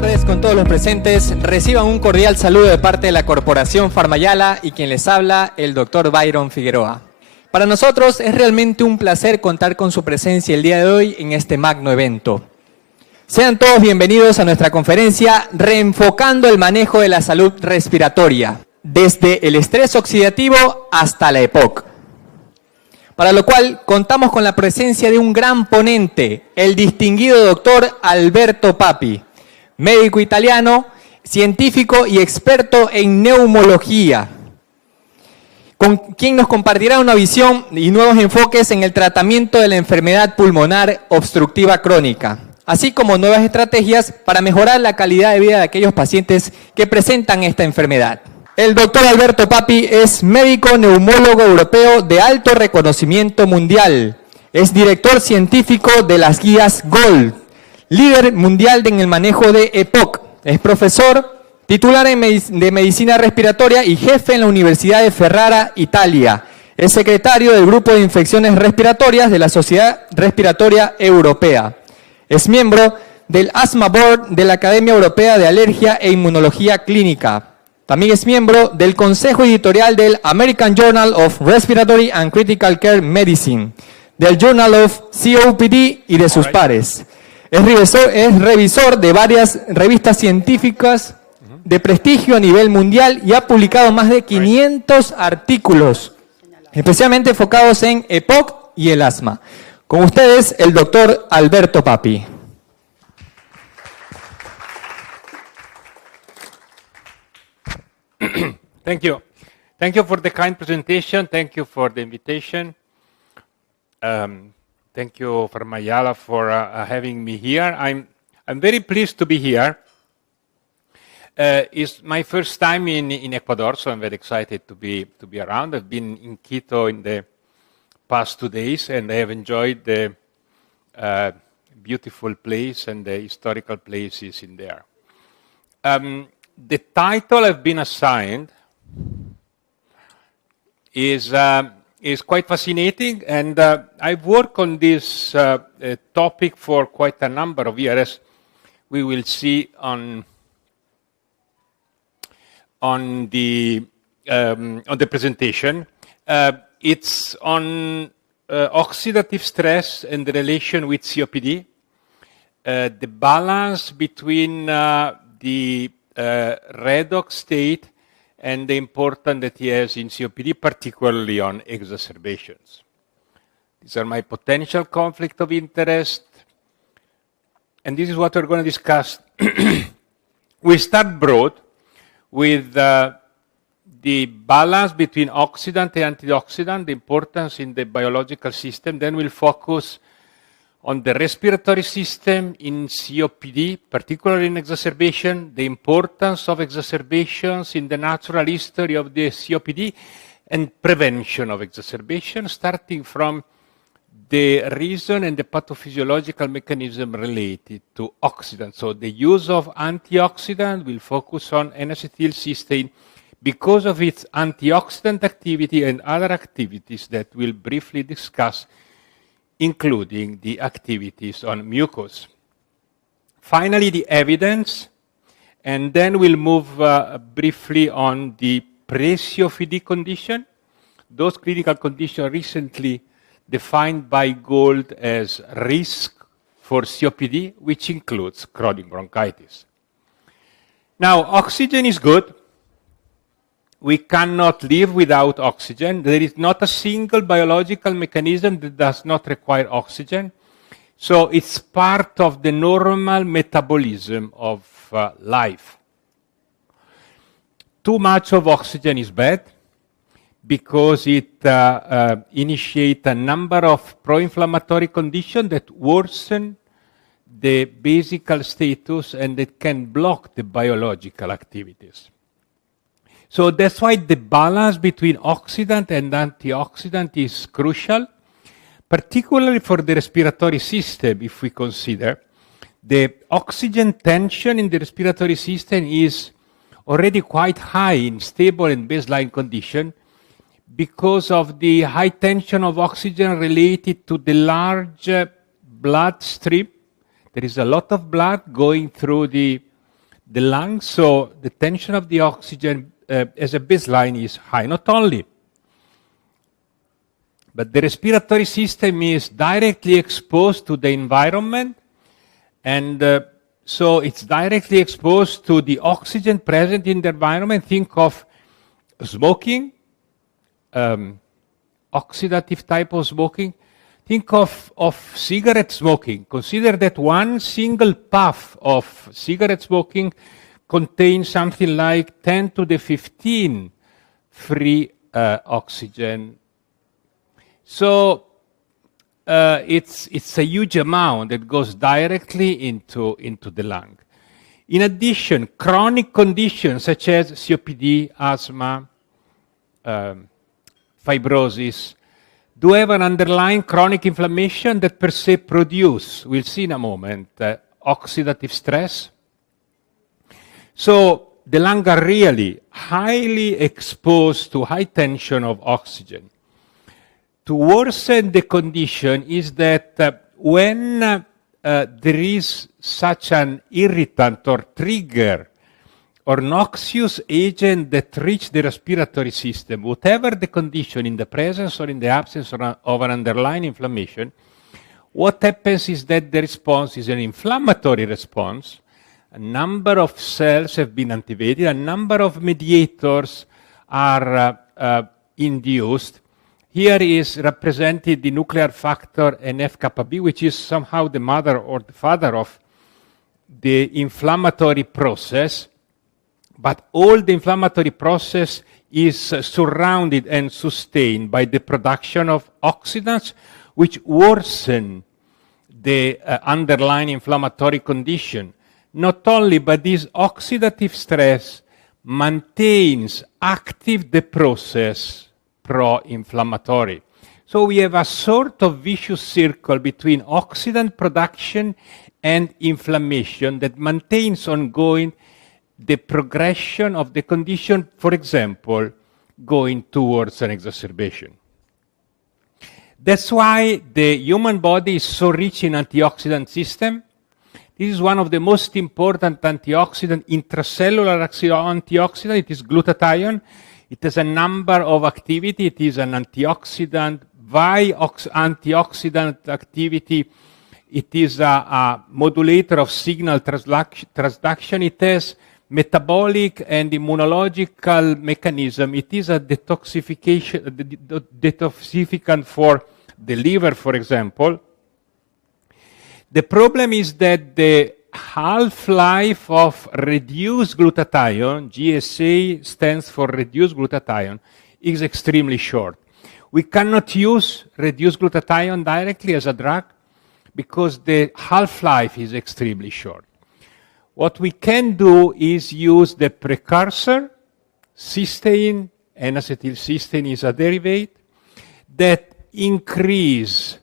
tardes con todos los presentes. Reciban un cordial saludo de parte de la Corporación Farmayala y quien les habla, el doctor Byron Figueroa. Para nosotros es realmente un placer contar con su presencia el día de hoy en este magno evento. Sean todos bienvenidos a nuestra conferencia Reenfocando el manejo de la salud respiratoria, desde el estrés oxidativo hasta la EPOC. Para lo cual contamos con la presencia de un gran ponente, el distinguido doctor Alberto Papi, médico italiano, científico y experto en neumología, con quien nos compartirá una visión y nuevos enfoques en el tratamiento de la enfermedad pulmonar obstructiva crónica, así como nuevas estrategias para mejorar la calidad de vida de aquellos pacientes que presentan esta enfermedad. El doctor Alberto Papi es médico neumólogo europeo de alto reconocimiento mundial. Es director científico de las Guías Gold, líder mundial en el manejo de EPOC. Es profesor titular de medicina respiratoria y jefe en la Universidad de Ferrara, Italia. Es secretario del Grupo de Infecciones Respiratorias de la Sociedad Respiratoria Europea. Es miembro del Asthma Board de la Academia Europea de Alergia e Inmunología Clínica. También es miembro del Consejo Editorial del American Journal of Respiratory and Critical Care Medicine, del Journal of COPD y de sus pares. Es revisor de varias revistas científicas de prestigio a nivel mundial y ha publicado más de 500 artículos, especialmente enfocados en EPOC y el asma. Con ustedes, el doctor Alberto Papi. Thank you. Thank you for the kind presentation. Thank you for the invitation. Thank you, Farmayala, for having me here. I'm very pleased to be here. It's my first time in Ecuador, so I'm very excited to be around. I've been in Quito in the past 2 days, and I have enjoyed the beautiful place and the historical places in there. The title I've been assigned is quite fascinating, and I've worked on this topic for quite a number of years. We will see on the presentation. It's on oxidative stress and the relation with COPD, the balance between the redox state and the importance that he has in COPD, particularly on exacerbations. These are my potential conflict of interest, and this is what we're going to discuss. We start broad with the balance between oxidant and antioxidant, the importance in the biological system. Then we'll focus on the respiratory system in COPD, particularly in exacerbation, the importance of exacerbations in the natural history of the COPD, and prevention of exacerbation, starting from the reason and the pathophysiological mechanism related to oxidants. So the use of antioxidant will focus on N-acetylcysteine because of its antioxidant activity and other activities that we'll briefly discuss, including the activities on mucus. Finally, the evidence, and then we'll move briefly on the pre-COPD condition, those clinical conditions recently defined by Gold as risk for COPD, which includes chronic bronchitis. Now, oxygen is good. We cannot live without oxygen. There is not a single biological mechanism that does not require oxygen. So it's part of the normal metabolism of life. Too much of oxygen is bad because it initiates a number of pro-inflammatory conditions that worsen the basic status and that can block the biological activities. So that's why the balance between oxidant and antioxidant is crucial, particularly for the respiratory system. If we consider the oxygen tension in the respiratory system is already quite high in stable and baseline condition because of the high tension of oxygen related to the large bloodstream. There is a lot of blood going through the the lung, so the tension of the oxygen as a baseline is high. Not only, but the respiratory system is directly exposed to the environment, and so it's directly exposed to the oxygen present in the environment. Think of smoking, oxidative type of smoking. Think of cigarette smoking. Consider that one single puff of cigarette smoking contains something like 10 to the 15 free oxygen. So it's a huge amount that goes directly into the lung. In addition, chronic conditions such as COPD, asthma, fibrosis, do have an underlying chronic inflammation that per se produce, we'll see in a moment, oxidative stress. So the lungs are really highly exposed to high tension of oxygen. To worsen the condition is that when there is such an irritant or trigger or noxious agent that reach the respiratory system, whatever the condition, in the presence or in the absence of an underlying inflammation, what happens is that the response is an inflammatory response. A number of cells have been activated, a number of mediators are induced. Here is represented the nuclear factor NF-kappa B, which is somehow the mother or the father of the inflammatory process. But all the inflammatory process is surrounded and sustained by the production of oxidants, which worsen the underlying inflammatory condition. Not only, but this oxidative stress maintains active the process pro-inflammatory. So we have a sort of vicious circle between oxidant production and inflammation that maintains ongoing the progression of the condition, for example, going towards an exacerbation. That's why the human body is so rich in antioxidant system. This is one of the most important antioxidant, intracellular antioxidant. It is glutathione. It has a number of activity. It is an antioxidant, antioxidant activity. It is a modulator of signal transduction. It has metabolic and immunological mechanism. It is a detoxificant for the liver, for example. The problem is that the half-life of reduced glutathione, GSA stands for reduced glutathione, is extremely short. We cannot use reduced glutathione directly as a drug because the half-life is extremely short. What we can do is use the precursor, cysteine, N-acetylcysteine is a derivative, that increase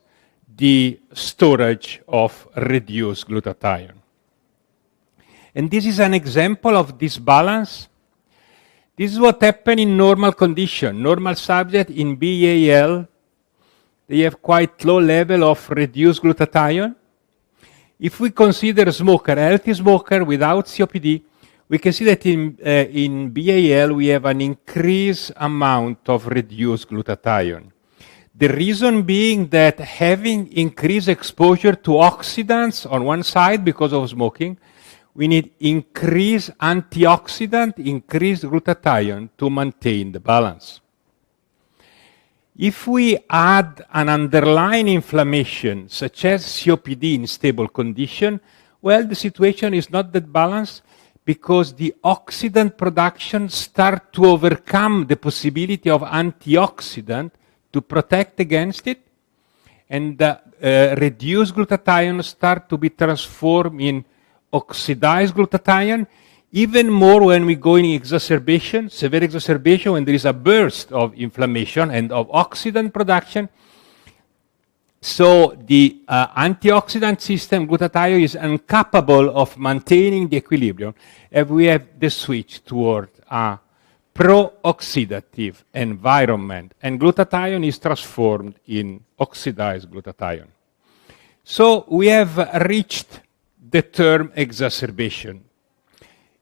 the storage of reduced glutathione. And this is an example of this balance. This is what happens in normal condition. Normal subject in BAL, they have quite low level of reduced glutathione. If we consider smoker, healthy smoker without COPD, we can see that in BAL we have an increased amount of reduced glutathione. The reason being that having increased exposure to oxidants on one side because of smoking, we need increased antioxidant, increased glutathione to maintain the balance. If we add an underlying inflammation, such as COPD in stable condition, well, the situation is not that balanced because the oxidant production starts to overcome the possibility of antioxidant to protect against it, and reduced glutathione start to be transformed in oxidized glutathione, even more when we go in exacerbation, severe exacerbation, when there is a burst of inflammation and of oxidant production. So the antioxidant system, glutathione, is incapable of maintaining the equilibrium, and we have the switch toward a pro-oxidative environment, and glutathione is transformed in oxidized glutathione. So we have reached the term exacerbation.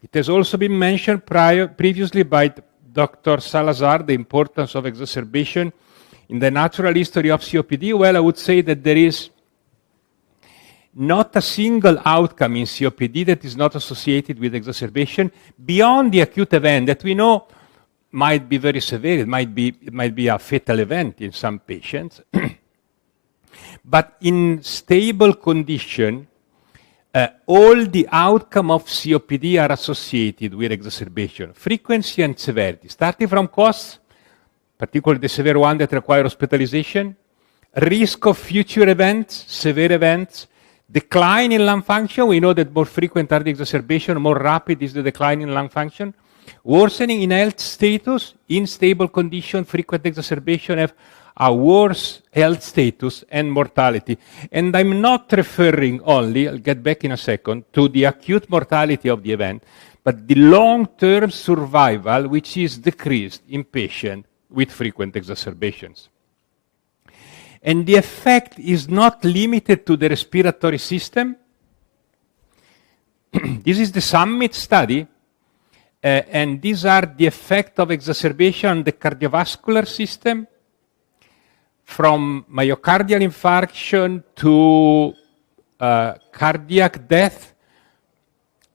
It has also been mentioned previously by Dr. Salazar, the importance of exacerbation in the natural history of COPD. Well, I would say that there is not a single outcome in COPD that is not associated with exacerbation beyond the acute event that we know might be very severe. It might be a fatal event in some patients. But in stable condition, all the outcome of COPD are associated with exacerbation, frequency and severity, starting from costs, particularly the severe one that require hospitalization, risk of future events, severe events, decline in lung function. We know that more frequent are the exacerbation, more rapid is the decline in lung function. Worsening in health status, in stable condition, frequent exacerbation have a worse health status and mortality. And I'm not referring only, I'll get back in a second, to the acute mortality of the event, but the long-term survival, which is decreased in patients with frequent exacerbations. And the effect is not limited to the respiratory system. This is the Summit study, and these are the effect of exacerbation on the cardiovascular system, from myocardial infarction to cardiac death.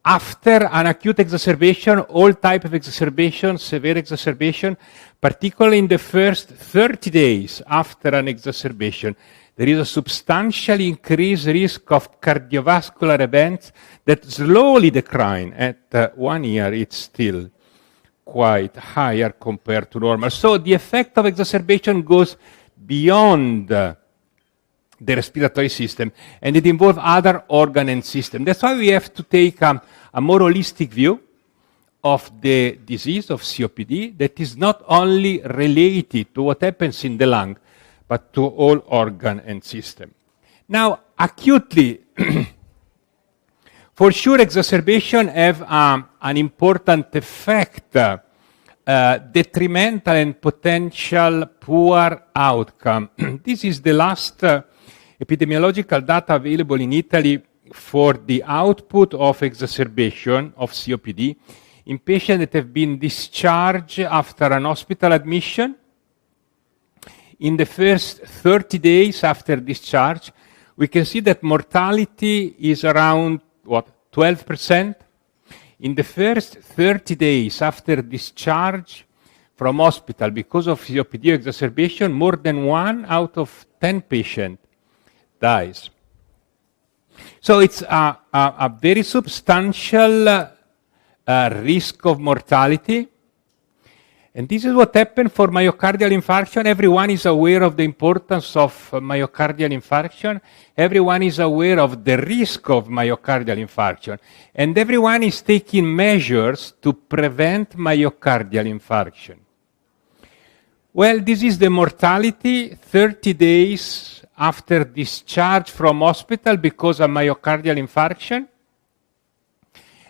After an acute exacerbation, all type of exacerbation, severe exacerbation, particularly in the first 30 days after an exacerbation, there is a substantially increased risk of cardiovascular events that slowly decline. At 1 year, it's still quite higher compared to normal. So the effect of exacerbation goes beyond the respiratory system, and it involves other organ and system. That's why we have to take a more holistic view of the disease of COPD that is not only related to what happens in the lung, but to all organ and system. Now, acutely, for sure, exacerbation have an important effect, detrimental and potential poor outcome. This is the last epidemiological data available in Italy for the output of exacerbation of COPD in patients that have been discharged after an hospital admission. In the first 30 days after discharge, we can see that mortality is around, 12%? In the first 30 days after discharge from hospital because of COPD exacerbation, more than 1 out of 10 patients dies. So it's a very substantial risk of mortality. And this is what happened for myocardial infarction. Everyone is aware of the importance of myocardial infarction. Everyone is aware of the risk of myocardial infarction. And everyone is taking measures to prevent myocardial infarction. Well, this is the mortality 30 days after discharge from hospital because of myocardial infarction.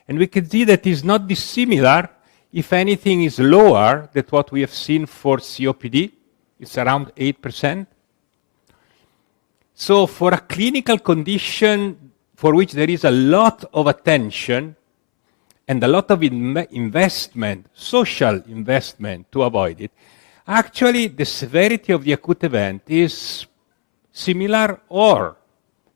And we can see that it's not dissimilar. If anything is lower than what we have seen for COPD, it's around 8%. So for a clinical condition for which there is a lot of attention and a lot of investment, social investment to avoid it, actually the severity of the acute event is similar or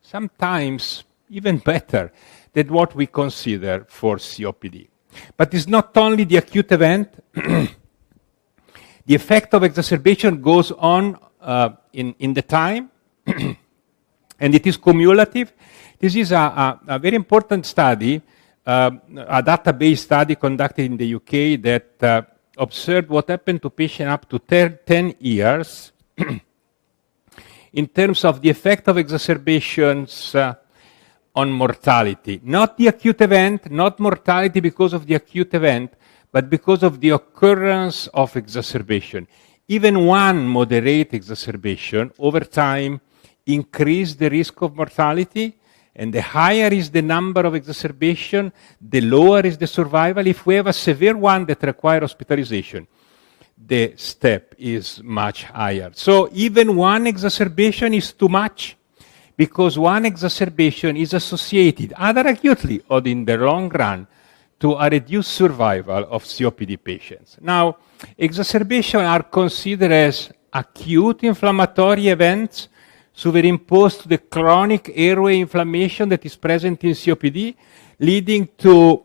sometimes even better than what we consider for COPD. But it's not only the acute event. The effect of exacerbation goes on in the time, and it is cumulative. This is a very important study, a database study conducted in the UK that observed what happened to patients up to 10 years in terms of the effect of exacerbations on mortality. Not the acute event, not mortality because of the acute event, but because of the occurrence of exacerbation. Even one moderate exacerbation over time increase the risk of mortality, and the higher is the number of exacerbation, the lower is the survival. If we have a severe one that requires hospitalization, the step is much higher. So even one exacerbation is too much, because one exacerbation is associated, either acutely or in the long run, to a reduced survival of COPD patients. Now, exacerbations are considered as acute inflammatory events superimposed to the chronic airway inflammation that is present in COPD, leading to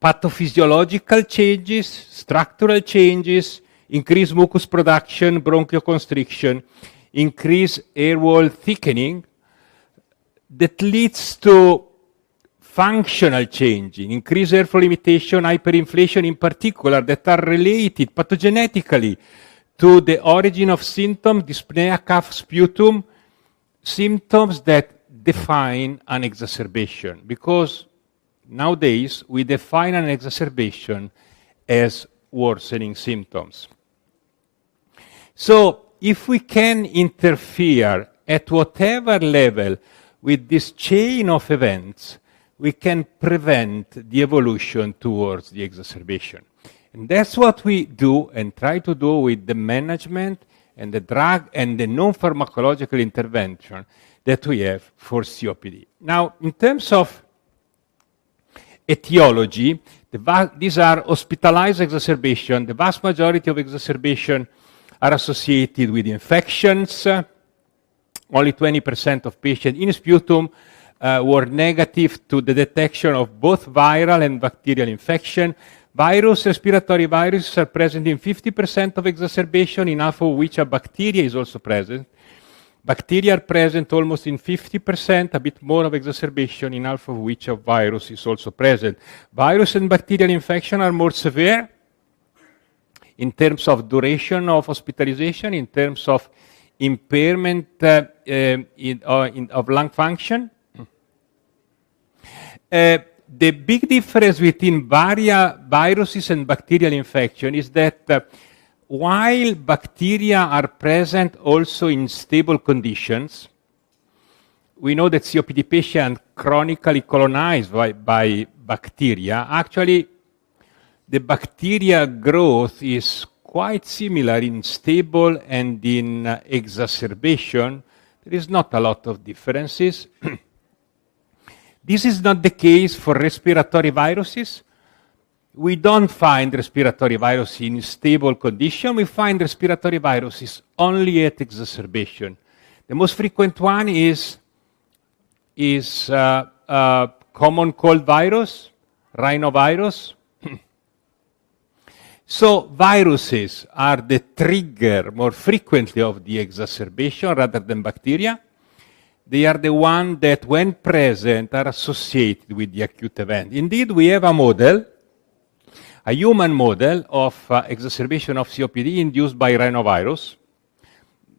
pathophysiological changes, structural changes, increased mucus production, bronchoconstriction, increased air wall thickening, that leads to functional changing, increased airflow limitation, hyperinflation in particular, that are related pathogenetically to the origin of symptoms, dyspnea, cough, sputum, symptoms that define an exacerbation. Because nowadays, we define an exacerbation as worsening symptoms. So, if we can interfere at whatever level with this chain of events, we can prevent the evolution towards the exacerbation. And that's what we do and try to do with the management and the drug and the non-pharmacological intervention that we have for COPD. Now, in terms of etiology, these are hospitalized exacerbation. The vast majority of exacerbation are associated with infections. Only 20% of patients in sputum were negative to the detection of both viral and bacterial infection. Respiratory viruses are present in 50% of exacerbation, in half of which a bacteria is also present. Bacteria are present almost in 50%, a bit more of exacerbation, in half of which a virus is also present. Virus and bacterial infection are more severe in terms of duration of hospitalization, in terms of impairment of lung function. The big difference between viruses and bacterial infection is that while bacteria are present also in stable conditions, we know that COPD patients chronically colonized by bacteria. Actually, the bacteria growth is quite similar in stable and in exacerbation. There is not a lot of differences. This is not the case for respiratory viruses. We don't find respiratory viruses in stable condition. We find respiratory viruses only at exacerbation. The most frequent one is common cold virus, rhinovirus. So viruses are the trigger more frequently of the exacerbation rather than bacteria. They are the ones that, when present, are associated with the acute event. Indeed, we have a model, a human model of exacerbation of COPD induced by rhinovirus.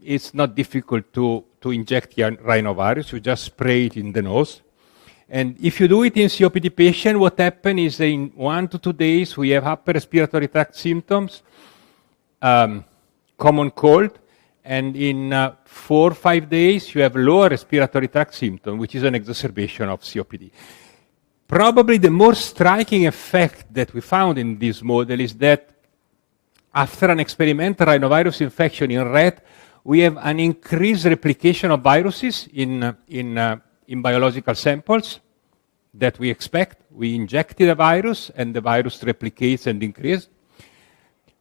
It's not difficult to inject rhinovirus. You just spray it in the nose. And if you do it in COPD patient, what happens is that in 1 to 2 days, we have upper respiratory tract symptoms, common cold, and in 4 or 5 days, you have lower respiratory tract symptom, which is an exacerbation of COPD. Probably the more striking effect that we found in this model is that after an experimental rhinovirus infection in rat, we have an increased replication of viruses in biological samples that we expect. We injected a virus, and the virus replicates and increases.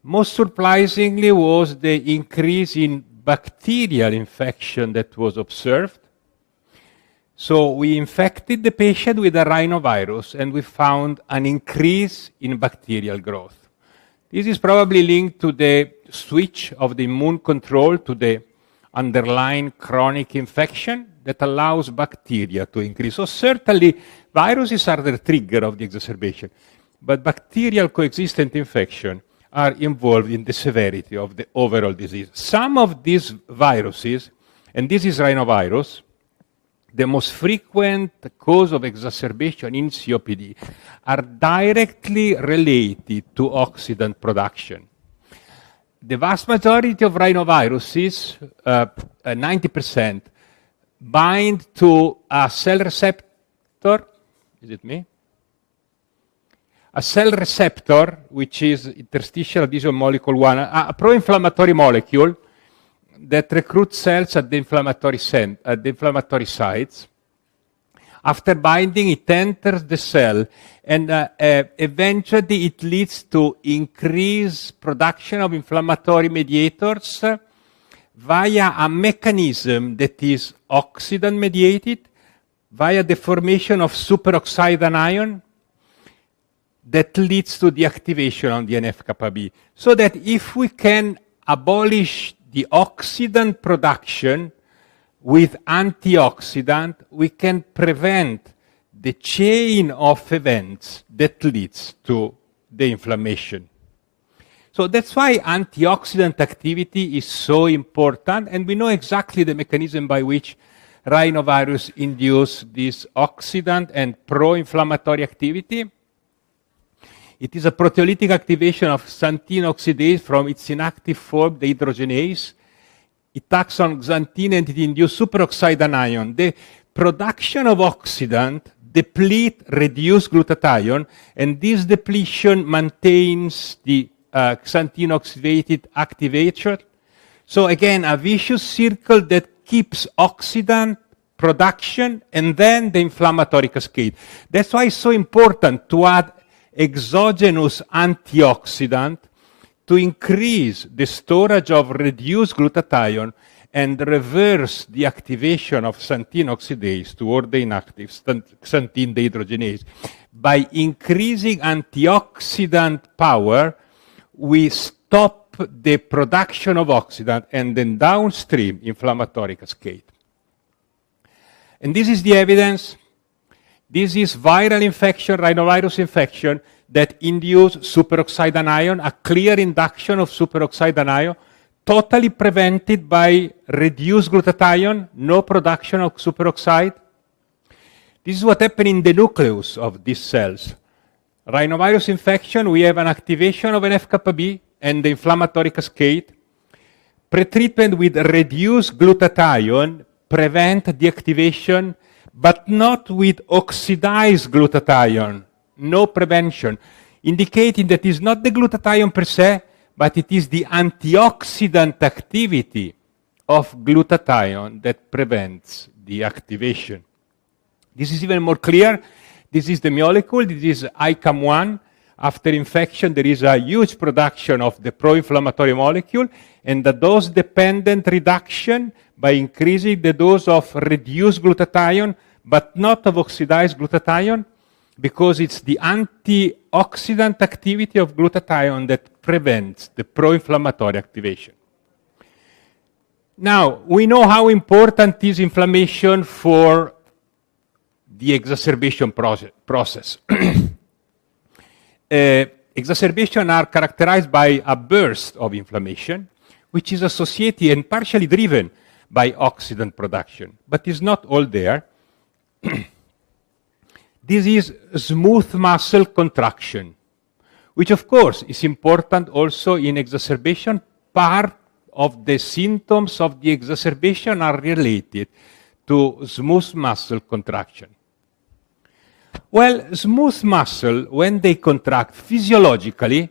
Most surprisingly was the increase in bacterial infection that was observed. So we infected the patient with a rhinovirus, and we found an increase in bacterial growth. This is probably linked to the switch of the immune control to the underlying chronic infection that allows bacteria to increase. So certainly, viruses are the trigger of the exacerbation, but bacterial coexistent infection are involved in the severity of the overall disease. Some of these viruses, and this is rhinovirus, the most frequent cause of exacerbation in COPD, are directly related to oxidant production. The vast majority of rhinoviruses, 90%, bind to a cell receptor. Is it me? A cell receptor, which is interstitial adhesion molecule 1, a pro-inflammatory molecule that recruits cells at the inflammatory sites. After binding, it enters the cell, and eventually it leads to increased production of inflammatory mediators via a mechanism that is oxidant-mediated, via the formation of superoxide anion that leads to the activation of the NF-kappa B. So that if we can abolish the oxidant production with antioxidant, we can prevent the chain of events that leads to the inflammation. So that's why antioxidant activity is so important, and we know exactly the mechanism by which rhinovirus induce this oxidant and pro-inflammatory activity. It is a proteolytic activation of xanthine oxidase from its inactive form, the hydrogenase. It acts on xanthine and it induces superoxide anion. The production of oxidant deplete reduced glutathione, and this depletion maintains the xanthine oxidated activation. So again, a vicious circle that keeps oxidant production and then the inflammatory cascade. That's why it's so important to add exogenous antioxidant to increase the storage of reduced glutathione and reverse the activation of xanthine oxidase toward the inactive xanthine dehydrogenase. By increasing antioxidant power, we stop the production of oxidant and then downstream inflammatory cascade. And this is the evidence. This is viral infection, rhinovirus infection, that induce superoxide anion, a clear induction of superoxide anion, totally prevented by reduced glutathione, no production of superoxide. This is what happened in the nucleus of these cells. Rhinovirus infection, we have an activation of NF-kappa B and the inflammatory cascade. Pretreatment with reduced glutathione prevent the activation, but not with oxidized glutathione. No prevention, indicating that it's not the glutathione per se, but it is the antioxidant activity of glutathione that prevents the activation. This is even more clear. This is the molecule. This is ICAM1. After infection, there is a huge production of the pro-inflammatory molecule, and the dose-dependent reduction by increasing the dose of reduced glutathione, but not of oxidized glutathione, because it's the antioxidant activity of glutathione that prevents the pro-inflammatory activation. Now, we know how important is inflammation for the exacerbation process. Exacerbations are characterized by a burst of inflammation, which is associated and partially driven by oxidant production, but is not all there. This is smooth muscle contraction, which of course is important also in exacerbation. Part of the symptoms of the exacerbation are related to smooth muscle contraction. Well, smooth muscle, when they contract physiologically,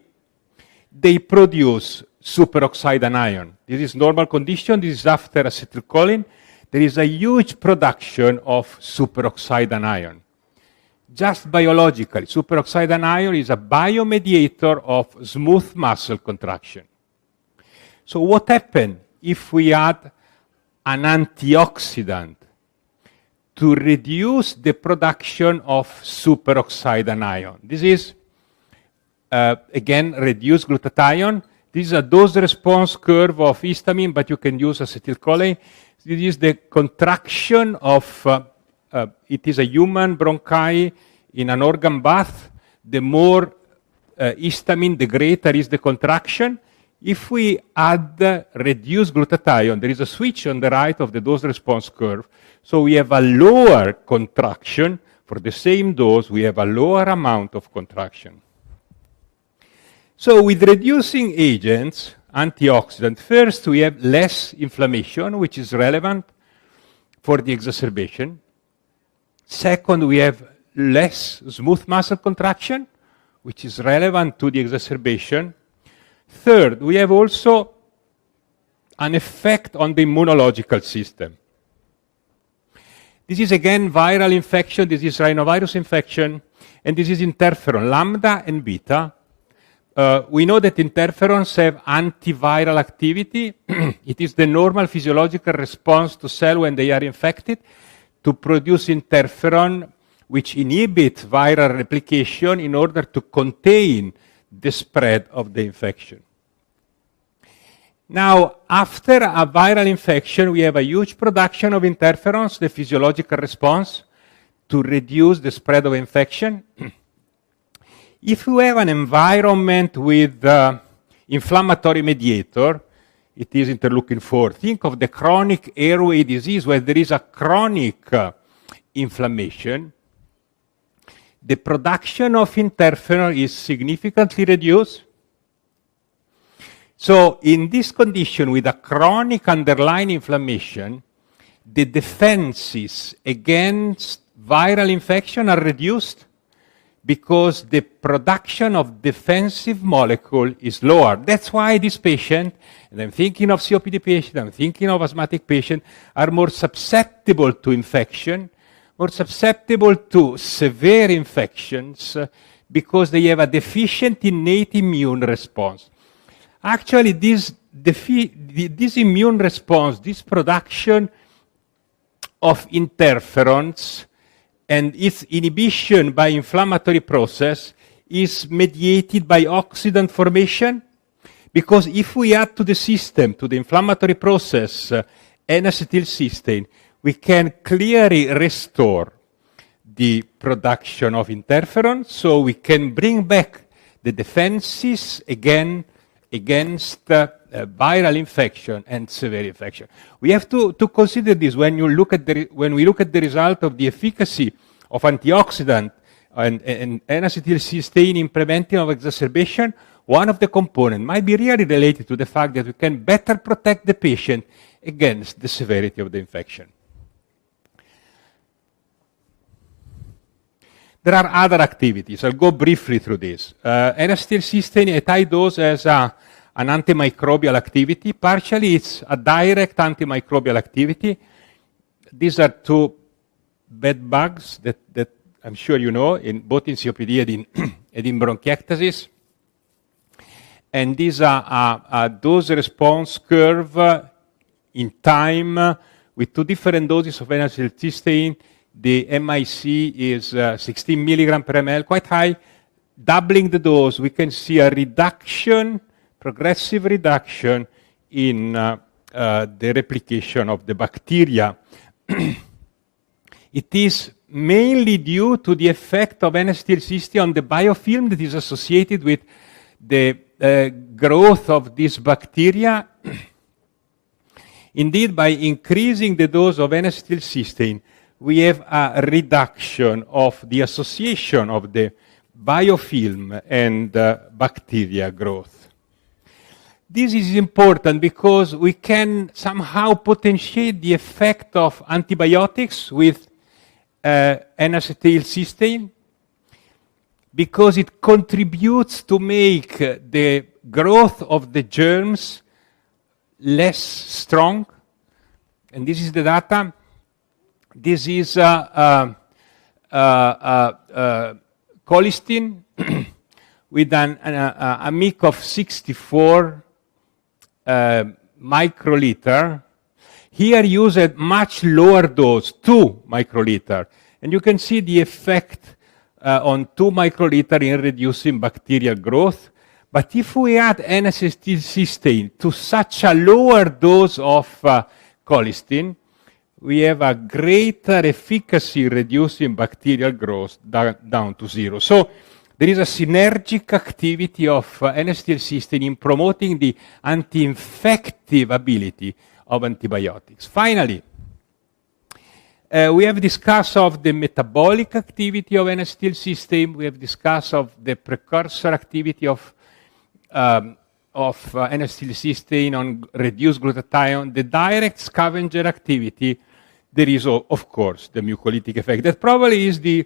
they produce superoxide anion. This is normal condition. This is after acetylcholine. There is a huge production of superoxide anion. Just biologically, superoxide anion is a biomediator of smooth muscle contraction. So what happens if we add an antioxidant to reduce the production of superoxide anion? This is, again, reduced glutathione. This is a dose-response curve of histamine, but you can use acetylcholine. This is the contraction of it is a human bronchi in an organ bath. The more histamine, the greater is the contraction. If we add reduced glutathione, there is a switch on the right of the dose-response curve. So we have a lower contraction. For the same dose, we have a lower amount of contraction. So with reducing agents, antioxidant, first we have less inflammation, which is relevant for the exacerbation. Second, we have less smooth muscle contraction, which is relevant to the exacerbation. Third, we have also an effect on the immunological system. This is again viral infection, this is rhinovirus infection, and this is interferon, lambda and beta. We know that interferons have antiviral activity. It is the normal physiological response to cells when they are infected to produce interferon, which inhibits viral replication in order to contain the spread of the infection. Now, after a viral infection, we have a huge production of interferons, the physiological response to reduce the spread of infection. If you have an environment with inflammatory mediator, it is interleukin-4. Think of the chronic airway disease where there is a chronic inflammation. The production of interferon is significantly reduced. So in this condition with a chronic underlying inflammation, the defenses against viral infection are reduced because the production of defensive molecule is lower. That's why this patient, and I'm thinking of COPD patient, I'm thinking of asthmatic patient, are more susceptible to infection, more susceptible to severe infections because they have a deficient innate immune response. Actually, this immune response, this production of interferons and its inhibition by inflammatory process is mediated by oxidant formation, because if we add to the system, to the inflammatory process, N-acetylcysteine, we can clearly restore the production of interferon, so we can bring back the defenses again against viral infection and severe infection. We have to consider this when we look at the result of the efficacy of antioxidant and N-acetylcysteine in preventing of exacerbation. One of the components might be really related to the fact that we can better protect the patient against the severity of the infection. There are other activities. I'll go briefly through this. N-acetylcysteine at high dose has an antimicrobial activity. Partially, it's a direct antimicrobial activity. These are two bed bugs that I'm sure you know, both in COPD and in bronchiectasis. And these are a dose-response curve in time with two different doses of N-acetylcysteine. The MIC is 16 milligram per ml, quite high. Doubling the dose, we can see a reduction, progressive reduction in the replication of the bacteria. It is mainly due to the effect of N-acetylcysteine on the biofilm that is associated with the growth of this bacteria. Indeed, by increasing the dose of N-acetylcysteine, we have a reduction of the association of the biofilm and bacteria growth. This is important because we can somehow potentiate the effect of antibiotics with N-acetylcysteine because it contributes to make the growth of the germs less strong. And this is the data. This is colistin with a MIC of 64 microliter. Here use a much lower dose, 2 microliter. And you can see the effect on 2 microliter in reducing bacterial growth. But if we add N-acetylcysteine to such a lower dose of colistin, we have a greater efficacy reducing bacterial growth down to 0. So there is a synergic activity of N-acetylcysteine in promoting the anti-infective ability of antibiotics. Finally, we have discussed of the metabolic activity of N-acetylcysteine. We have discussed of the precursor activity of N-acetylcysteine on reduced glutathione. The direct scavenger activity, there is, of course, the mucolytic effect. That probably is the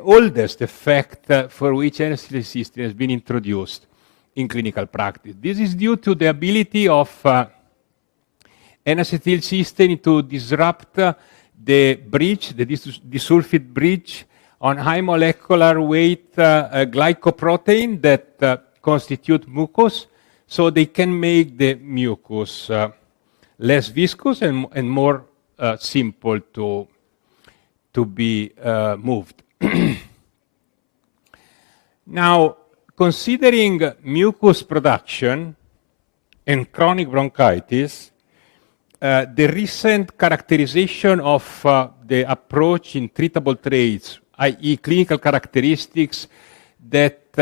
oldest effect for which N-acetylcysteine has been introduced in clinical practice. This is due to the ability of N-acetylcysteine to disrupt the bridge, the disulfide bridge, on high molecular weight glycoprotein that constitute mucus, so they can make the mucus less viscous and more simple to be moved. Now, considering mucus production and chronic bronchitis, the recent characterization of the approach in treatable traits, i.e. clinical characteristics that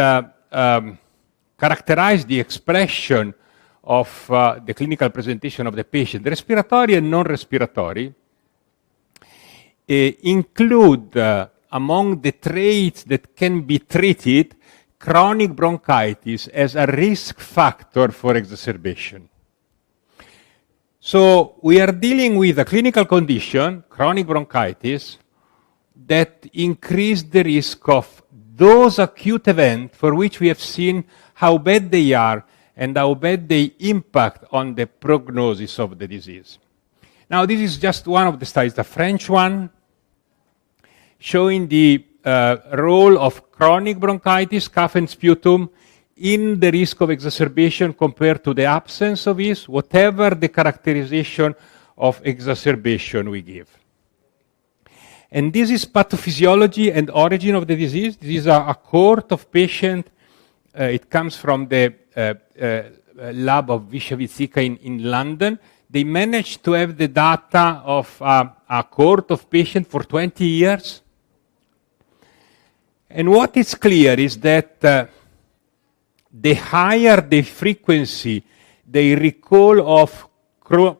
characterize the expression of the clinical presentation of the patient, respiratory and non-respiratory, include among the traits that can be treated chronic bronchitis as a risk factor for exacerbation. So we are dealing with a clinical condition, chronic bronchitis, that increase the risk of those acute events for which we have seen how bad they are and how bad they impact on the prognosis of the disease. Now, this is just one of the studies, the French one, showing the role of chronic bronchitis, cough and sputum, in the risk of exacerbation compared to the absence of it, whatever the characterization of exacerbation we give. And this is pathophysiology and origin of the disease. This is a cohort of patients. It comes from the lab of Vishavitsika in London. They managed to have the data of a cohort of patients for 20 years. And what is clear is that the higher the frequency they recall of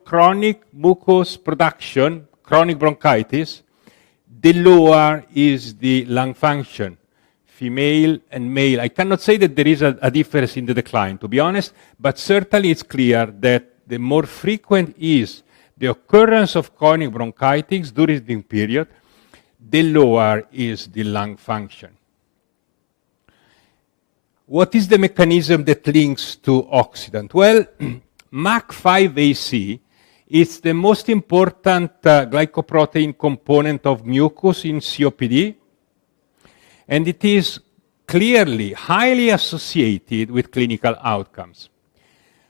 chronic mucus production, chronic bronchitis, the lower is the lung function, female and male. I cannot say that there is a difference in the decline, to be honest, but certainly it's clear that the more frequent is the occurrence of chronic bronchitis during the period, the lower is the lung function. What is the mechanism that links to oxidant? Well, MAC5AC is the most important glycoprotein component of mucus in COPD, and it is clearly highly associated with clinical outcomes.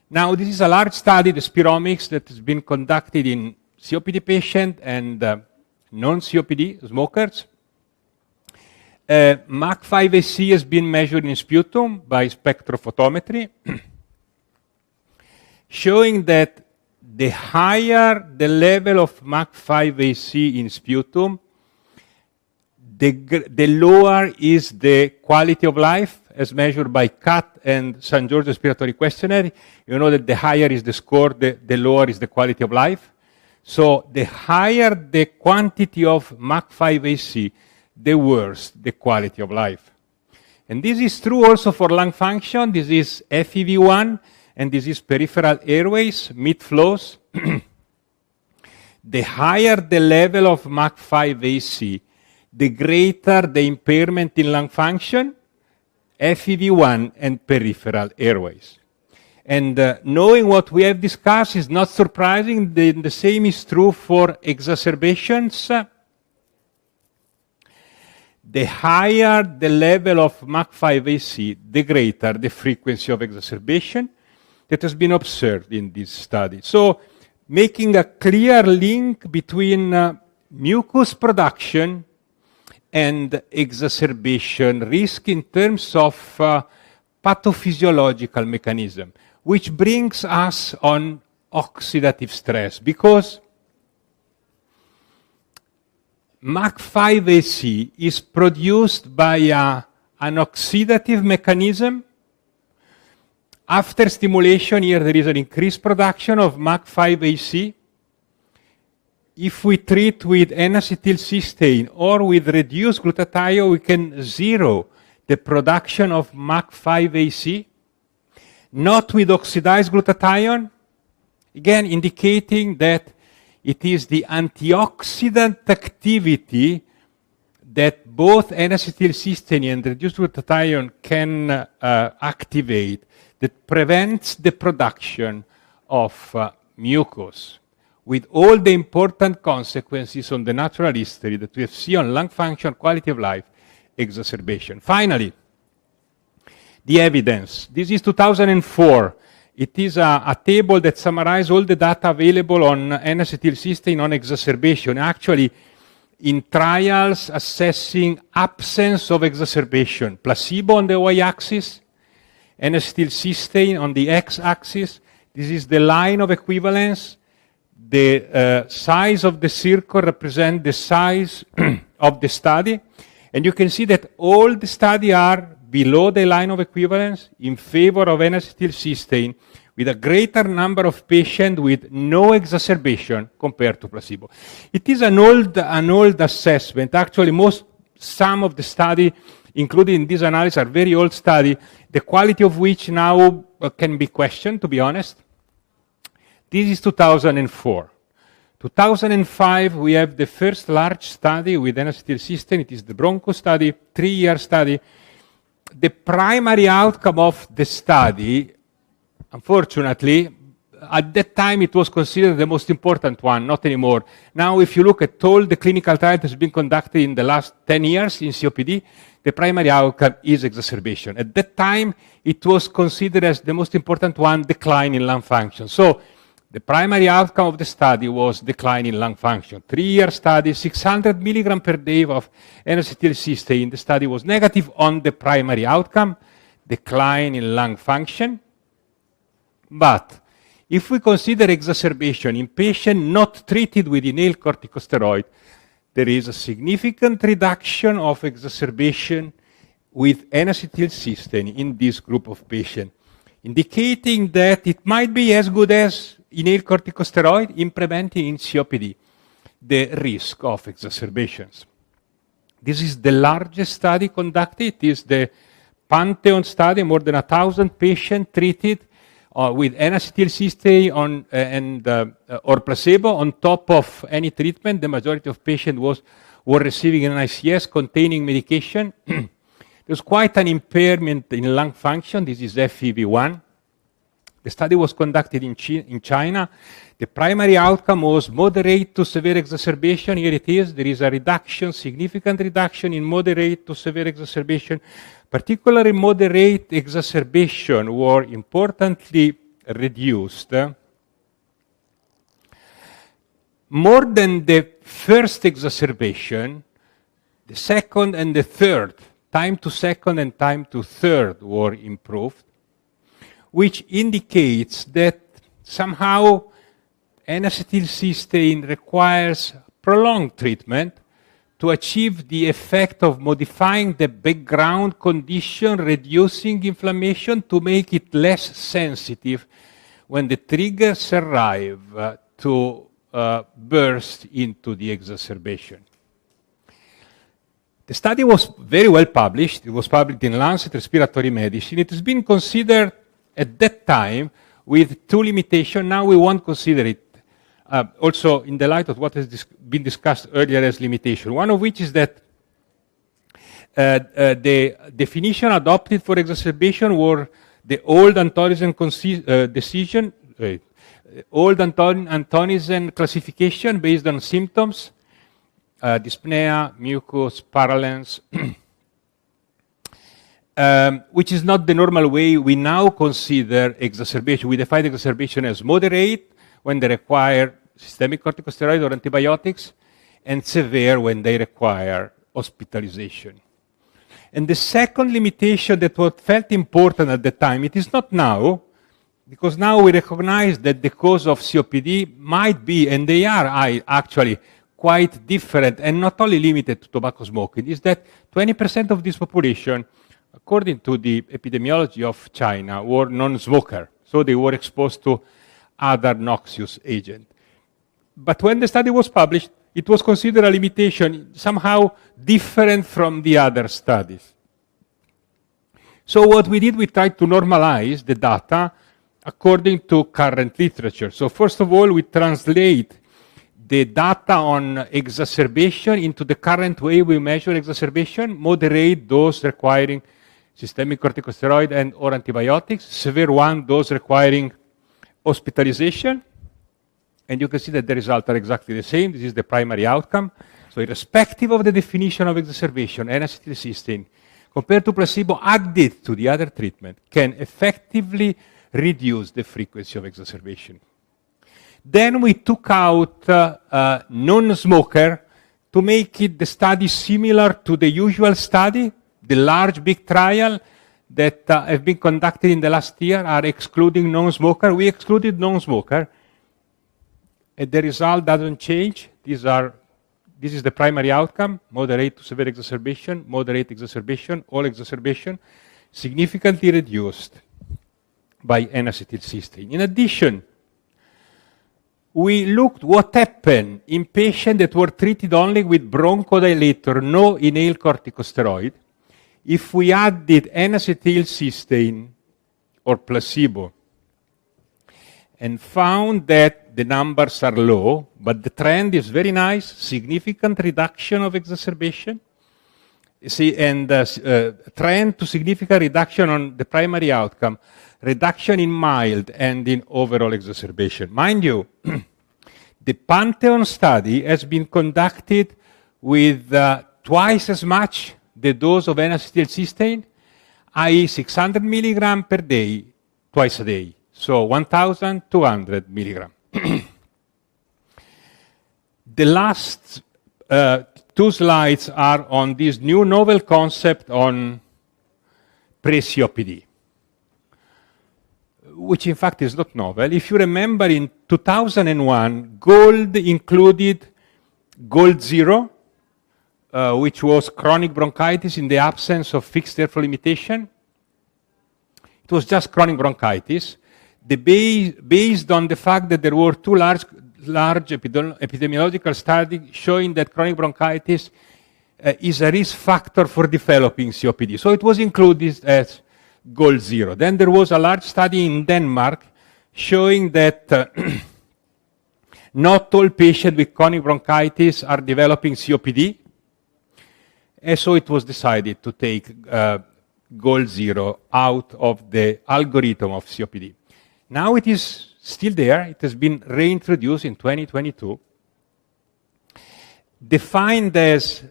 Now, this is a large study, the spiromics, that has been conducted in COPD patients and non-COPD smokers. MAC5AC has been measured in sputum by spectrophotometry, showing that the higher the level of MAC5AC in sputum, the lower is the quality of life as measured by CAT and St. George Respiratory Questionnaire. You know that the higher is the score, the lower is the quality of life. So the higher the quantity of MAC5AC, the worse the quality of life. And this is true also for lung function. This is FEV1, and this is peripheral airways, mid-flows. The higher the level of MAC5AC, the greater the impairment in lung function, FEV1 and peripheral airways. And knowing what we have discussed is not surprising. The same is true for exacerbations. The higher the level of MAC5AC, the greater the frequency of exacerbation that has been observed in this study. So, making a clear link between mucus production and exacerbation risk in terms of pathophysiological mechanism, which brings us on oxidative stress, because MAC5AC is produced by an oxidative mechanism. After stimulation, here there is an increased production of MAC5AC. If we treat with N-acetylcysteine or with reduced glutathione, we can zero the production of MAC5AC. Not with oxidized glutathione, again indicating that it is the antioxidant activity that both N-acetylcysteine and reduced glutathione can activate that prevents the production of mucus. with all the important consequences on the natural history that we have seen on lung function, quality of life, exacerbation. Finally, the evidence. This is 2004. It is a table that summarizes all the data available on N-acetylcysteine on exacerbation. Actually, in trials assessing absence of exacerbation, placebo on the y-axis, N-acetylcysteine on the x-axis. This is the line of equivalence. The size of the circle represents the size of the study. And you can see that all the studies are below the line of equivalence in favor of N-acetylcysteine, with a greater number of patients with no exacerbation compared to placebo. It is an old assessment. Actually, some of the study included in this analysis are very old study, the quality of which now can be questioned, to be honest. This is 2004. 2005, we have the first large study with N-acetylcysteine. It is the Bronco study, 3-year study. The primary outcome of the study, unfortunately, at that time it was considered the most important one, not anymore. Now, if you look at all the clinical trials that have been conducted in the last 10 years in COPD, the primary outcome is exacerbation. At that time, it was considered as the most important one, decline in lung function. So, the primary outcome of the study was decline in lung function. 3-year study, 600 milligram per day of N-acetylcysteine. The study was negative on the primary outcome, decline in lung function. But if we consider exacerbation in patients not treated with inhaled corticosteroid, there is a significant reduction of exacerbation with N-acetylcysteine in this group of patients, indicating that it might be as good as inhaled corticosteroid in preventing in COPD the risk of exacerbations. This is the largest study conducted. It is the Pantheon study, more than 1,000 patients treated with N-acetylcysteine or placebo on top of any treatment. The majority of patients were receiving an ICS containing medication. There's quite an impairment in lung function. This is FEV1. The study was conducted in China. The primary outcome was moderate to severe exacerbation. Here it is. There is a reduction, significant reduction in moderate to severe exacerbation. Particularly moderate exacerbation were importantly reduced. More than the first exacerbation, the second and the third, time to second and time to third were improved, which indicates that somehow N-acetylcysteine requires prolonged treatment to achieve the effect of modifying the background condition, reducing inflammation to make it less sensitive when the triggers arrive to burst into the exacerbation. The study was very well published. It was published in Lancet Respiratory Medicine. It has been considered at that time with two limitations. Now we won't consider it. Also in the light of what has been discussed earlier as limitation. One of which is that the definition adopted for exacerbation were the old Antonisen decision, old Antonisen classification based on symptoms, dyspnea, mucus, parallels, which is not the normal way we now consider exacerbation. We define exacerbation as moderate when they require systemic corticosteroid or antibiotics, and severe when they require hospitalization. And the second limitation that was felt important at the time, it is not now, because now we recognize that the cause of COPD might be, and they are actually quite different and not only limited to tobacco smoking, is that 20% of this population, according to the epidemiology of China, were non-smoker. So they were exposed to other noxious agents. But when the study was published, it was considered a limitation somehow different from the other studies. So what we did, we tried to normalize the data according to current literature. So first of all, we translate the data on exacerbation into the current way we measure exacerbation, moderate those requiring systemic corticosteroid and or antibiotics, severe one, those requiring hospitalization. And you can see that the results are exactly the same. This is the primary outcome. So irrespective of the definition of exacerbation, N-acetylcysteine, compared to placebo added to the other treatment, can effectively reduce the frequency of exacerbation. Then we took out non-smoker to make it the study similar to the usual study. The large big trial that have been conducted in the last year are excluding non-smoker. We excluded non-smoker, and the result doesn't change. This is the primary outcome: moderate to severe exacerbation, moderate exacerbation, all exacerbation, significantly reduced by N-acetylcysteine. In addition, we looked what happened in patients that were treated only with bronchodilator, no inhaled corticosteroid, if we added N-acetylcysteine or placebo, and found that the numbers are low, but the trend is very nice, significant reduction of exacerbation, and trend to significant reduction on the primary outcome, reduction in mild and in overall exacerbation. Mind you, the Pantheon study has been conducted with twice as much the dose of N-acetylcysteine, i.e. 600 milligram per day, twice a day. So 1,200 milligram. The last two slides are on this new novel concept on pre-COPD, which in fact is not novel. If you remember, in 2001, Gold included Gold Zero, which was chronic bronchitis in the absence of fixed airflow limitation. It was just chronic bronchitis. Based on the fact that there were two large epidemiological studies showing that chronic bronchitis is a risk factor for developing COPD. So it was included as Gold Zero. Then there was a large study in Denmark showing that not all patients with chronic bronchitis are developing COPD. And so it was decided to take Gold Zero out of the algorithm of COPD. Now it is still there. It has been reintroduced in 2022, defined as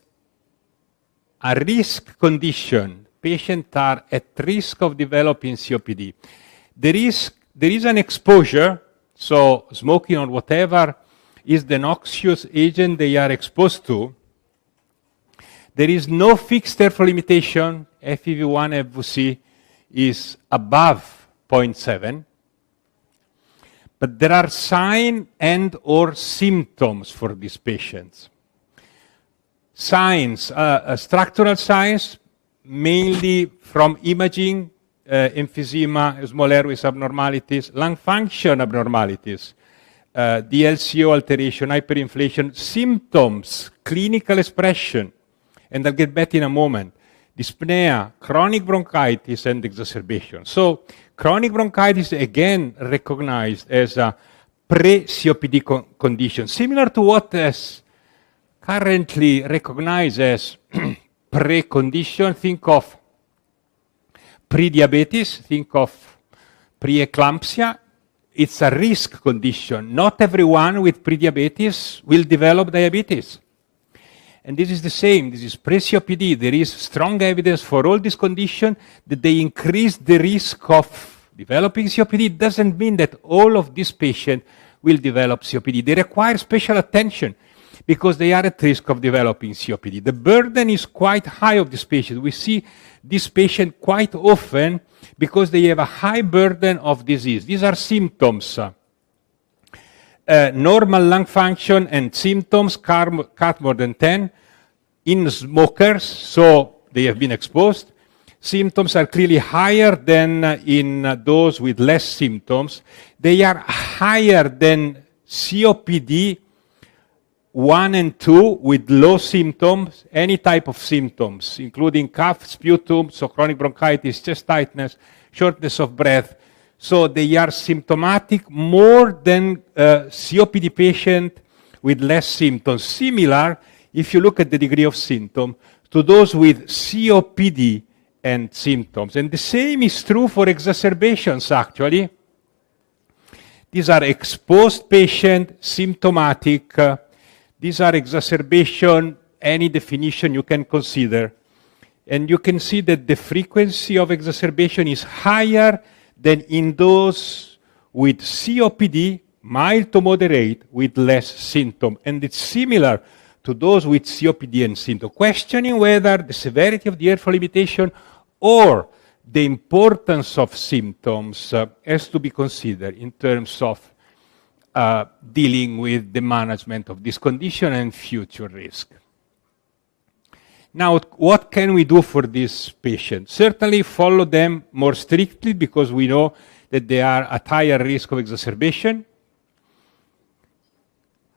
a risk condition. Patients are at risk of developing COPD. There is an exposure, so smoking or whatever is the noxious agent they are exposed to. There is no fixed airflow limitation. FEV1 FVC is above 0.7. But there are signs and or symptoms for these patients. Signs, structural signs, mainly from imaging, emphysema, small airways abnormalities, lung function abnormalities, DLCO alteration, hyperinflation, symptoms, clinical expression, and I'll get back in a moment, dyspnea, chronic bronchitis, and exacerbation. So chronic bronchitis, again, recognized as a pre-COPD condition, similar to what is currently recognized as pre-condition. Think of pre-diabetes, think of pre-eclampsia. It's a risk condition. Not everyone with pre-diabetes will develop diabetes. And this is the same. This is pre-COPD. There is strong evidence for all these conditions that they increase the risk of developing COPD. It doesn't mean that all of these patients will develop COPD. They require special attention because they are at risk of developing COPD. The burden is quite high of these patients. We see this patient quite often because they have a high burden of disease. These are symptoms. Normal lung function and symptoms, CAT more than 10. In smokers, so they have been exposed. Symptoms are clearly higher than in those with less symptoms. They are higher than COPD 1 and 2 with low symptoms, any type of symptoms, including cough, sputum, so chronic bronchitis, chest tightness, shortness of breath. So they are symptomatic more than COPD patient with less symptoms. Similar, if you look at the degree of symptom, to those with COPD and symptoms. And the same is true for exacerbations, actually. These are exposed patient, symptomatic. These are exacerbation, any definition you can consider. And you can see that the frequency of exacerbation is higher than in those with COPD, mild to moderate, with less symptom. And it's similar to those with COPD and symptom. Questioning whether the severity of the airflow limitation or the importance of symptoms has to be considered in terms of dealing with the management of this condition and future risk. Now, what can we do for these patients? Certainly follow them more strictly because we know that they are at higher risk of exacerbation.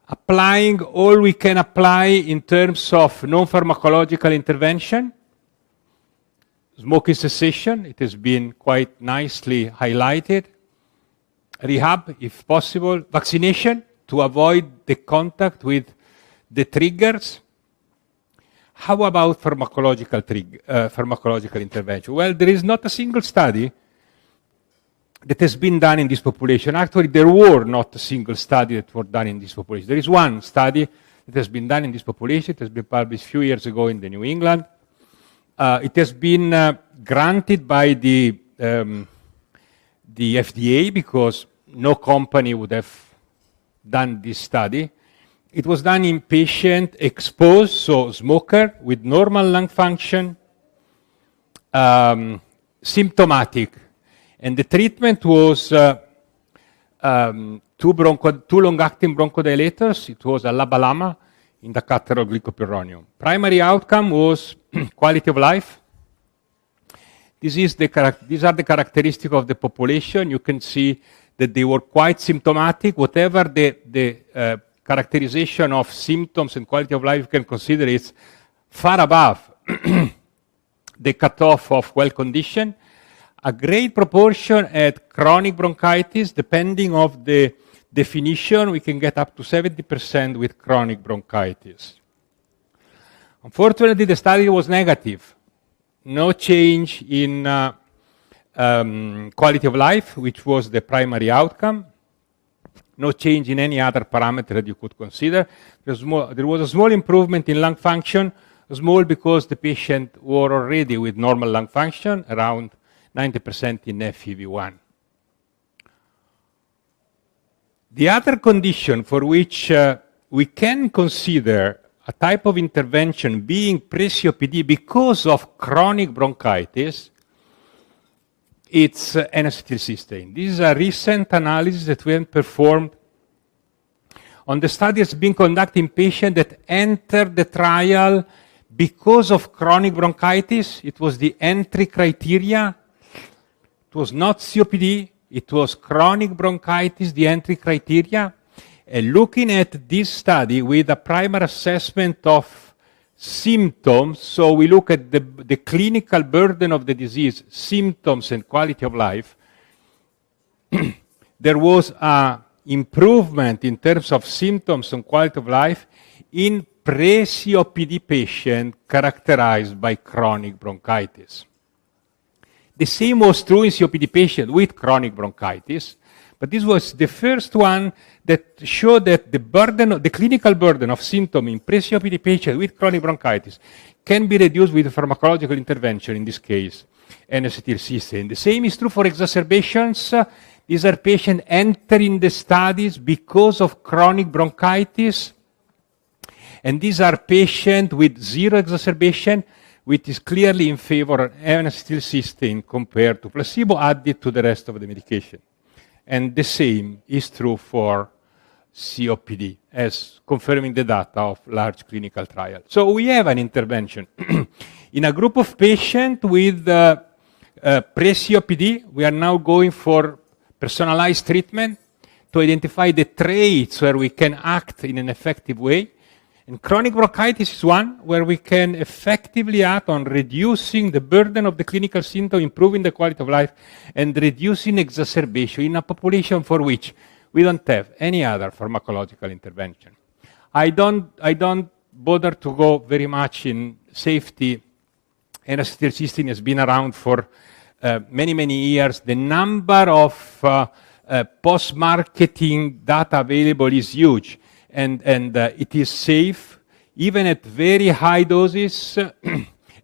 Applying all we can apply in terms of non-pharmacological intervention. Smoking cessation, it has been quite nicely highlighted. Rehab, if possible. Vaccination, to avoid the contact with the triggers. How about pharmacological intervention? Well, there is not a single study that has been done in this population. Actually, there were not a single study that were done in this population. There is one study that has been done in this population. It has been published a few years ago in the New England. It has been granted by the FDA because no company would have done this study. It was done in patient exposed, so smoker with normal lung function, symptomatic. And the treatment was two long-acting bronchodilators. It was a LABA/LAMA in the catheter glycopyrronium. Primary outcome was quality of life. These are the characteristics of the population. You can see that they were quite symptomatic. Whatever the characterization of symptoms and quality of life you can consider is far above the cutoff of well-conditioned. A great proportion had chronic bronchitis. Depending on the definition, we can get up to 70% with chronic bronchitis. Unfortunately, the study was negative. No change in quality of life, which was the primary outcome. No change in any other parameter that you could consider. There was a small improvement in lung function, small because the patient were already with normal lung function, around 90% in FEV1. The other condition for which we can consider a type of intervention being pre-COPD because of chronic bronchitis, it's N-acetylcysteine. This is a recent analysis that we have performed on the study that's been conducted in patients that entered the trial because of chronic bronchitis. It was the entry criteria. It was not COPD. It was chronic bronchitis, the entry criteria. And looking at this study with a primary assessment of symptoms, so we look at the clinical burden of the disease, symptoms and quality of life, there was an improvement in terms of symptoms and quality of life in pre-COPD patients characterized by chronic bronchitis. The same was true in COPD patients with chronic bronchitis, but this was the first one that showed that the clinical burden of symptoms in pre-COPD patients with chronic bronchitis can be reduced with pharmacological intervention, in this case, N-acetylcysteine. The same is true for exacerbations. These are patients entering the studies because of chronic bronchitis, and these are patients with zero exacerbation, which is clearly in favor of N-acetylcysteine compared to placebo added to the rest of the medication. And the same is true for COPD, as confirming the data of large clinical trials. So we have an intervention. In a group of patients with pre-COPD, we are now going for personalized treatment to identify the traits where we can act in an effective way. And chronic bronchitis is one where we can effectively act on reducing the burden of the clinical symptom, improving the quality of life, and reducing exacerbation in a population for which we don't have any other pharmacological intervention. I don't bother to go very much in safety. N-acetylcysteine has been around for many, many years. The number of post-marketing data available is huge, and it is safe, even at very high doses,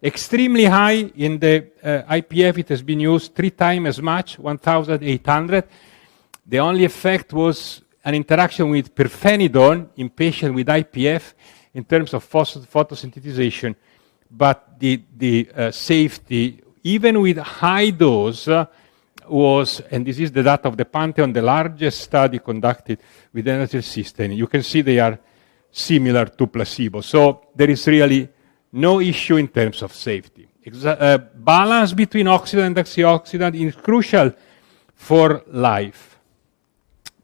extremely high. In the IPF, it has been used 3 times as much, 1,800. The only effect was an interaction with pirfenidone in patients with IPF in terms of photosynthesization, but the safety, even with high dose, was, and this is the data of the Pantheon, the largest study conducted with N-acetylcysteine. You can see they are similar to placebo. So there is really no issue in terms of safety. Balance between oxidant and antioxidant is crucial for life,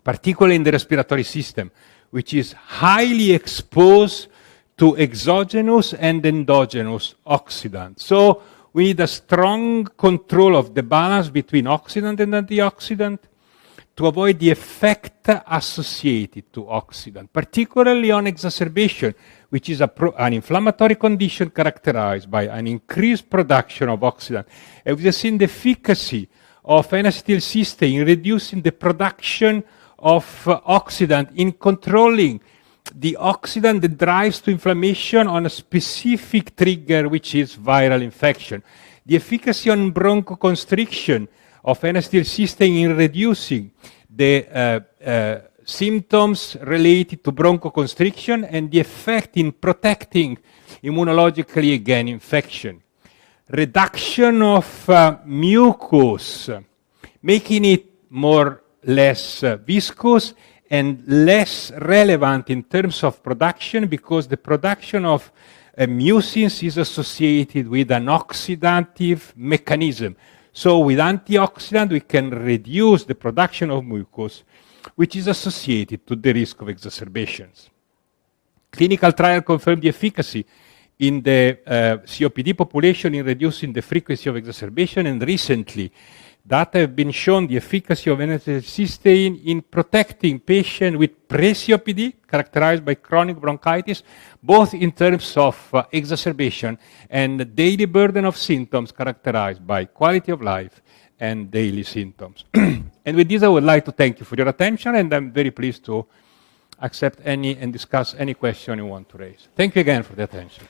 particularly in the respiratory system, which is highly exposed to exogenous and endogenous oxidants. So we need a strong control of the balance between oxidant and antioxidant to avoid the effect associated to oxidant, particularly on exacerbation, which is an inflammatory condition characterized by an increased production of oxidant. And we have seen the efficacy of N-acetylcysteine in reducing the production of oxidant, in controlling the oxidant that drives to inflammation on a specific trigger, which is viral infection. The efficacy on bronchoconstriction of N-acetylcysteine in reducing the symptoms related to bronchoconstriction, and the effect in protecting immunologically against infection. Reduction of mucus, making it less viscous and less relevant in terms of production, because the production of mucins is associated with an oxidative mechanism. So with antioxidant, we can reduce the production of mucus, which is associated to the risk of exacerbations. Clinical trial confirmed the efficacy in the COPD population in reducing the frequency of exacerbation, and recently data have been shown the efficacy of N-acetylcysteine in protecting patients with pre-COPD, characterized by chronic bronchitis, both in terms of exacerbation and daily burden of symptoms characterized by quality of life and daily symptoms. And with this, I would like to thank you for your attention, and I'm very pleased to accept any and discuss any question you want to raise. Thank you again for the attention.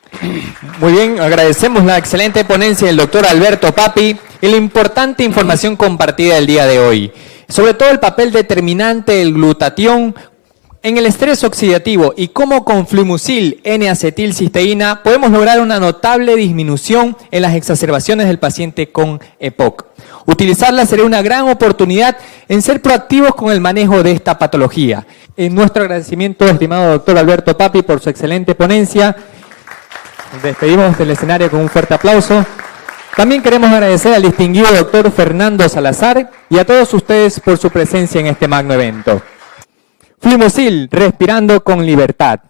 Muy bien, agradecemos la excelente ponencia del doctor Alberto Papi y la importante información compartida el día de hoy, sobre todo el papel determinante del glutatión en el estrés oxidativo y cómo con fluimucil N-acetilcisteína podemos lograr una notable disminución en las exacerbaciones del paciente con EPOC. Utilizarla sería una gran oportunidad en ser proactivos con el manejo de esta patología. En nuestro agradecimiento, estimado doctor Alberto Papi, por su excelente ponencia. Nos despedimos del escenario con un fuerte aplauso. También queremos agradecer al distinguido doctor Fernando Salazar y a todos ustedes por su presencia en este magno evento. Fluimucil, respirando con libertad.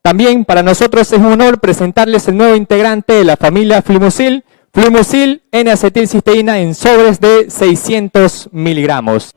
También para nosotros es un honor presentarles el nuevo integrante de la familia Fluimucil, Fluimucil N-acetilcisteína en sobres de 600 miligramos.